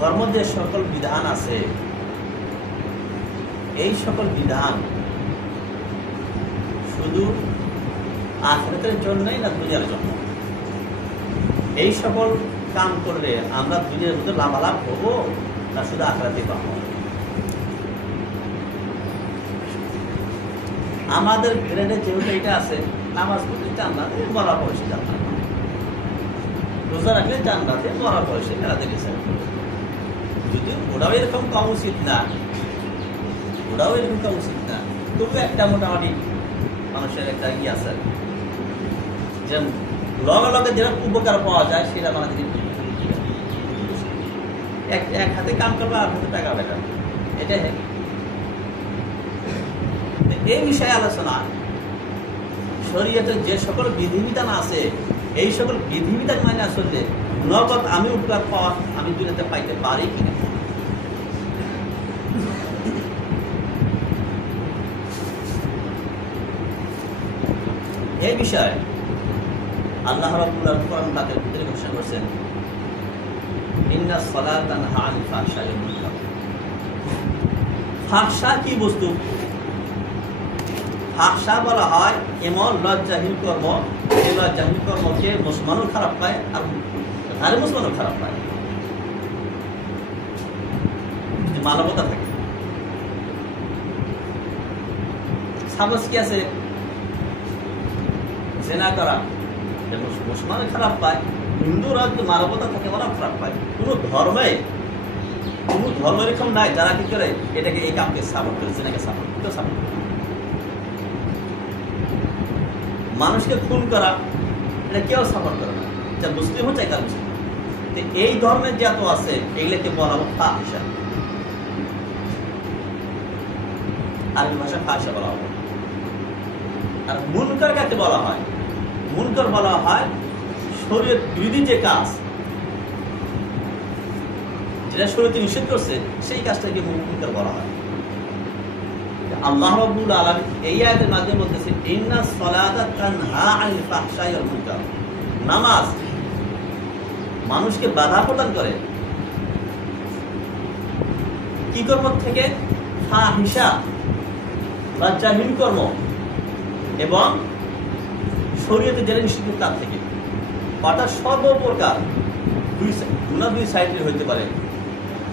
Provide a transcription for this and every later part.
ধর্ম যে সকল বিধান আছে এই সকল বিধান শুধু আখিরাতের জন্যই না দুনিয়ার জন্য? এই সকল কাম করলে আমরা দুনিয়ার মধ্যে লাভালাভ হবো না শুধু আখিরাতে পাবো? আমাদের ব্রেনে যেহেতু এটা আছে, নামাজ পড়লে জান্নাতে, মরা পয়সা জান্নাত, রোজা রাখলে জান্নাতে, মরা পয়সা মেলাতে গেছে। যদি ওরাও এরকম কম উচিত না, ওরাও এরকম কম উচিত না, তবু একটা মোটামুটি মানুষের একটা আছে যে লগে লগে যেরকম উপকার পাওয়া যায় সেটা আমাদের এক হাতে কাম করবে আর হাতে টাকা বেটা, এটাই এই বিষয়ে আলোচনা। শরীয়তের যে সকল বিধিবিধান আছে এই সকল বিধিবিধান মানে আসলে নগদ আমি উপকার পাওয়া আমি দুনিয়াতে পাইতে পারি কিনা। এই বিষয়ে আল্লাহ রাব্বুল আলামিন কোরআন পাকের ভিতরে ঘোষণা করেছেন, ইন্নাস সালাতা তানহা আনিল ফাহশাই ওয়াল মুনকার। ফাহশা কি বস্তু? ফাহশা বলা হয় এমন লজ্জাহীন কর্ম, যে লজ্জাহীন কর্মকে মুসলমানও খারাপ পায় আর আরে মুসলমানও খারাপ পায়, মানবতা থাকে। সাপোজ কি আছে, জেনা করা, মুসলমান খারাপ পায়, হিন্দু রাজ্য মানবতা থাকে ওরা খারাপ পায়। কোনো ধর্ম এরকম নাই যারা কি করে এটাকে এই কামকে সাপোর্ট করে, জেনাকে সাপোর্ট করে, সাপোর্ট করে। মানুষকে খুন করা এটা কেউ সাপোর্ট করে না, যা মুসলিম হচ্ছে তার মুসলিম। এই ধর্মের যত আছে এইগুলোকে বলা হয় ফাহিশা, আরবি ভাষা ফাহিশা বলা হবে। আর মুনকার কাকে বলা হয়? মুনকার বলা হয় শরীয়ত বিরোধী যে কাজ, যেটা শরীয়ত নিষেধ করছে সেই কাজটাকে মুনকার বলা হয়। আল্লাহ রাব্বুল আলামিন এই আয়াতের মাধ্যমে বলতেছে, ইন্নাস সালাতা তানহা আনিল ফাহশাই ওয়াল মুনকার। নামাজ মানুষকে বাধা প্রদান করে কি কর্ম থেকে? ফাহিশা, লজ্জাহীন কর্ম এবং শরীয়তে যেটা নিষিদ্ধ তার থেকে। অর্থাৎ সর্বপ্রকার দুই সাইডের হইতে পারে।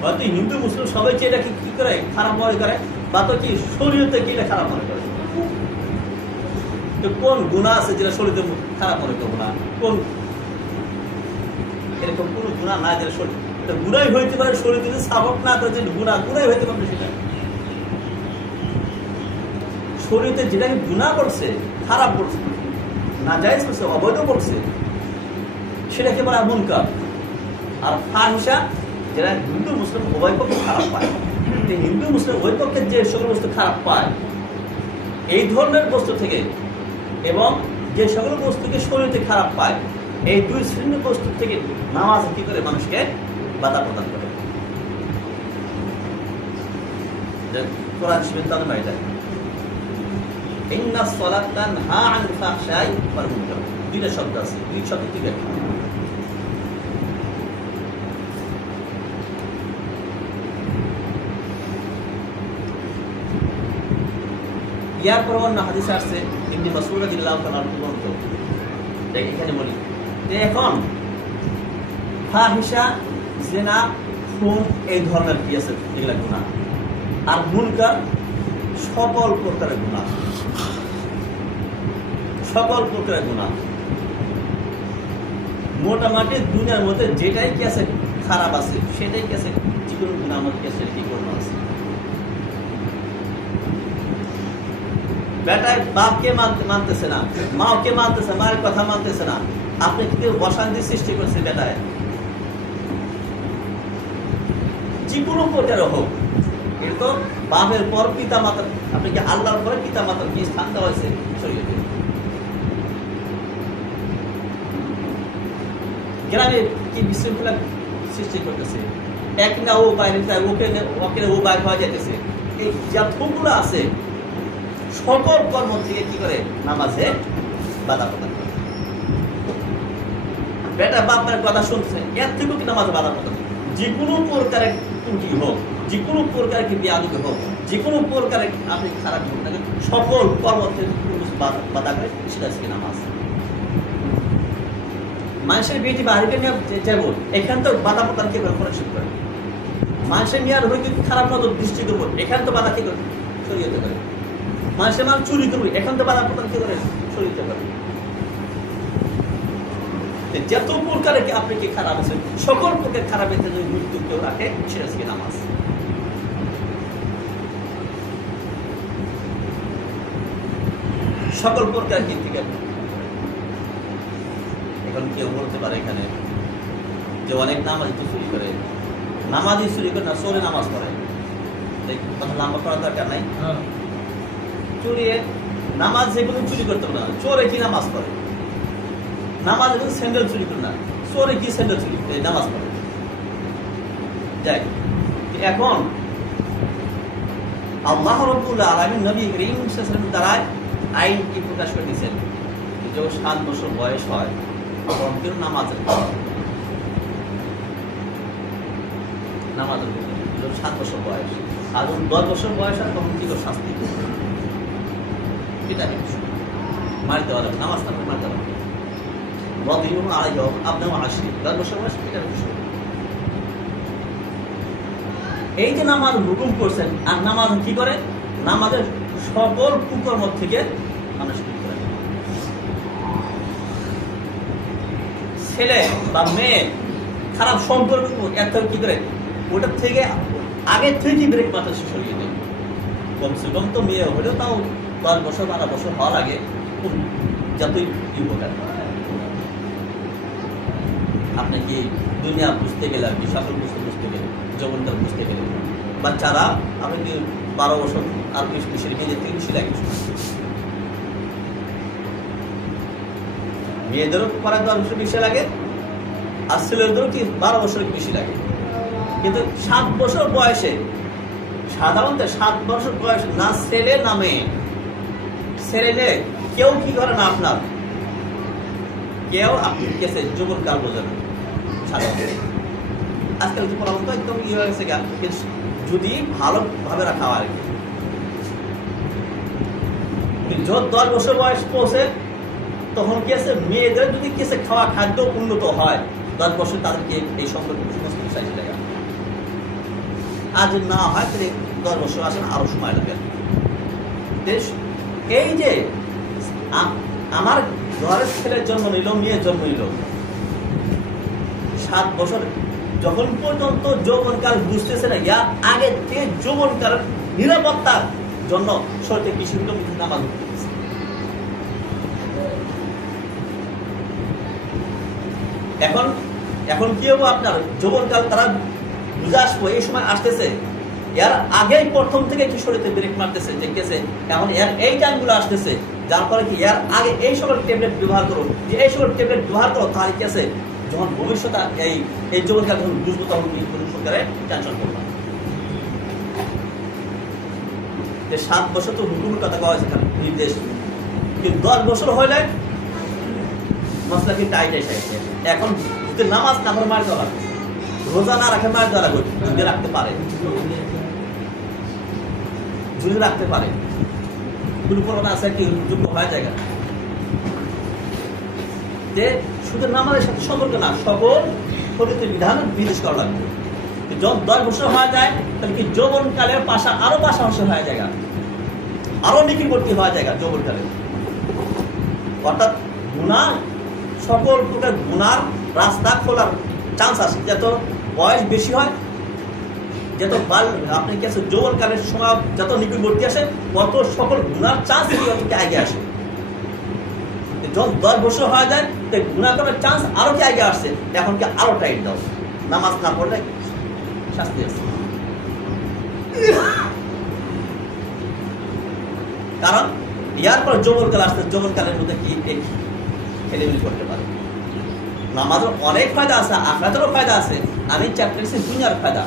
হয়তো হিন্দু মুসলিম সবাই এটা কি করে খারাপ মনে করে, বা তো কি শরীয়তে কি এটা খারাপ মনে করে। তো কোন গুনাহ আছে যেটা শরীয়তে খারাপ মনে করবো না? কোন এরকম কোন গুনাহ না যেটা শরীর গুনাই হইতে পারে, শরীয়তে সাপোর্ট না করে যে গুনাই হইতে পারবে, সেটা শরীয়তে যেটাকে গুনাহ করছে, খারাপ করছে, নাজায়েজ করছে, অবৈধ করছে, সেটাকে বলা মুনকার। আর ফাহিশা যেটা হিন্দু মুসলিম উভয় পক্ষে খারাপ পায়। হিন্দু মুসলিম উভয় পক্ষে যে সকল বস্তু খারাপ পায় এই ধরনের বস্তু থেকে, এবং যে সকল বস্তুকে শরীরে খারাপ পায়, এই দুই শ্রেণীর বস্তু থেকে নামাজ কি করে মানুষকে বাধা প্রদান করে। কোরআন শরীফের তর্জমা এটা, ইন্নাস সালাতা তানহা আনিল ফাহশাই ওয়াল মুনকার। দুইটা শব্দ আছে, দুই শব্দ থেকে ইয়ার পর অন্য হাদিসে আসছে, ইবনে মাসউদ রাদিয়াল্লাহু তাআলা বলতো, এখানে বলি যে এখন ফাহিশা, জিনা, খুন এই ধরনের কি আছে এগুলা গুনাহ, আর মুনকার সকল প্রকারের গুনাহ, সকল প্রকারের গুনাহ। মোটামুটি দুনিয়ার মধ্যে যেটাই কি আছে খারাপ আছে সেটাই কি আছে, যেগুলো গুনাহ মধ্যে কি আছে কি করতে আছে। বেটায় বাপকে মানতেছে না, মাকে মানতেছে, মায়ের কথা মানতেছে না, আপনি কি অশান্তি সৃষ্টি করছে বেটায়, যে কোনো পর্যায়ে হোক। এটা তো বাপের পর পিতা মাতা, আপনি কি আল্লাহর পরে পিতা মাতার কি স্থান দেওয়া হয়েছে শরীয়তে? গ্রামে কি বিশৃঙ্খলা সৃষ্টি করতেছে, এক না ও বাইরে ওকে ও বাইরে হওয়া যেতেছে, এই যতগুলো আছে সকল কর্ম থেকে কি করে নামাজে বাধা প্রদান করে। বেটা বাপের কথা শুনছে, এর থেকেও কি নামাজে বাধা প্রদান, যে কোনো প্রকারের ত্রুটি হোক, যে কোনো প্রকারের বেয়াদবি হোক, যে কোনো প্রকারের আপনি খারাপ হোক না, সকল কর্ম থেকে বাধা করে সেটা আজকে নামাজ। মানুষের বিয়েটি বাড়িকে নিয়ে যাবো, এখান তো বাধা প্রদান কে করে করেকশন করে। মানুষের নিয়ে আর হয়তো খারাপ নজর দৃষ্টি করবো, এখান তো বাধা কে করে সরিয়ে যেতে পারে। মানুষের মানুষ চুরি করবো, এখান তো বাধা প্রদান কে করে সরিয়ে যেতে পারে। যত প্রকারে আপনি কি খারাপ আছেন, সকল প্রকার খারাপের যদি মৃত্যু কেউ রাখে সেটা আজকে নামাজ। সকল প্রকার কি থেকে এখন কেউ বলতে পারে এখানে যে অনেক নামাজ তো চুরি করে, নামাজই চুরি করে না, চোরে নামাজ পড়ে। কথা লম্বা করার দরকার নাই। চুরি নামাজ যেগুলো চুরি করতে পারে না, চোরে কি নামাজ পড়ে? নামাজ স্যান্ডেল চুরি করে না, চোরে কি স্যান্ডেল চুরি করে নামাজ পড়ে? যাই এখন আল্লাহ রাব্বুল আলামিন নবী করিম সাল্লাল্লাহু আলাইহি ওয়াসাল্লাম দ্বারা আইন কি প্রকাশ করে দিয়েছেন যে 7 বছর বয়স হয় তখন কেউ নামাজের 7 বছর বয়স, আর 10 বছর বয়স হয় তখন কি শাস্তি এটা মারতে পারে, নামাজ না মারতে পারে। এই যে নামাজ হুকুম করছেন, আর নামাজ কি করে? নামাজের সকল কুকর্ম থেকে মানুষ ছেলে বা মেয়ে খারাপ সম্পর্ক কি করে ওটার থেকে আগে থেকে ব্রেক মাথা সরিয়ে দেয়। কমসে কম তো মেয়ে হলেও তাও 10 বছর 12 বছর হওয়ার আগে যতই উপকার। আপনি কি দুনিয়া বুঝতে গেলে আর কি সকল বুঝতে গেলে, যৌবনকাল বুঝতে গেলে বাচ্চারা আপনি কি 12 বছর আর 20 বছর মেয়েদের থেকে বেশি লাগে। মেয়েদেরও 10 বছর বেশি লাগে, আর ছেলেদেরও কি 12 বছর বেশি লাগে। কিন্তু 7 বছর বয়সে সাধারণত 7 বছর বয়সে না ছেলে না মেয়ে, ছেলে কেউ কি করে না আপনার কেউ আপনি গেছে যৌবনকাল বোঝেন। আজকাল যে পরামর্শ একদম ইয়ে হয়ে গেছে, যদি ভালোভাবে রাখা হয়। 10 বছর বয়স পৌঁছে তখন কি আছে মেয়েদের যদি কেসে খাওয়া খাদ্য উন্নত হয় 10 বছর তাদেরকে এই সম্পর্কে সমস্ত চাইছে জায়গা। আর যদি না হয় তাহলে 10 বছর আসেন আরো সময় লাগে। এই যে আমার ঘরের ছেলের জন্ম নিল, মেয়ের জন্ম নিল, 7 বছর যখন পর্যন্ত যৌবনকাল বুঝতেছে না, ইয়ার আগে থেকে যৌবনকালের নিরাপত্তার জন্য শরীরে কিছু নামাজ পড়তেছে। এখন কি হবো আপনার যৌবনকাল তারা বুঝে আসবো, এই সময় আসতেছে, এর আগেই প্রথম থেকে কি শরীরে ব্রেক মারতেছে যে কেসে এখন এর এই টাইমগুলো আসতেছে, যার ফলে কি এর আগে এই সকল ট্যাবলেট ব্যবহার করো, যে এই সকল ট্যাবলেট ব্যবহার করো তাহলে কি আছে যখন ভবিষ্যতে এই যৌবনকাল যখন বুঝবো তখন সরকারে টেনশন করবো। 7 বছর তো হুকুমের কথা কওয়া হয়েছে নির্দেশ, কিন্তু 10 বছর হইলে মশলা কি টাইট এসে এখন যদি নামাজ না করে মার দেওয়া লাগবে, রোজা না রাখে মার দেওয়া লাগবে। যদি রাখতে পারে, যদি রাখতে পারে কোনো করোনা আছে কি যোগ্য হয়ে যায় যে শুধু নামাজের সাথে সম্পর্ক না, সকল শরীরের বিধান বিদেশ করা লাগবে। যখন 10 বছর হয়ে যায় তাহলে কি যৌবনকালের আরো পাশাপাশি হয়ে যায়, আরো নিকটবর্তী হওয়া যায় যৌবনকালে। অর্থাৎ গুনাহ সকল প্রকার গুনার রাস্তা খোলার চান্স আছে। যত বয়স বেশি হয়, যত আপনি কি আছে যৌবনকালের সময় যত নিকটবর্তী আসে তত সকল গুনার চান্স আগে আসে। যখন 10 বছর হয়ে যায় গুনাহ করার চান্স আরো কি আগে আসছে, এখন কি আরো টাইট দাও, নামাজ না পড়লে শাস্তি আছে। কারণ ইয়ার পর যৌবনকাল আসতে, যৌবনকালের মধ্যে কি খেলেমিল করতে পারে। নামাজের অনেক ফায়দা আছে, আখিরাতেরও ফায়দা আছে। আমি চ্যাপ্টার দুনিয়ার ফায়দা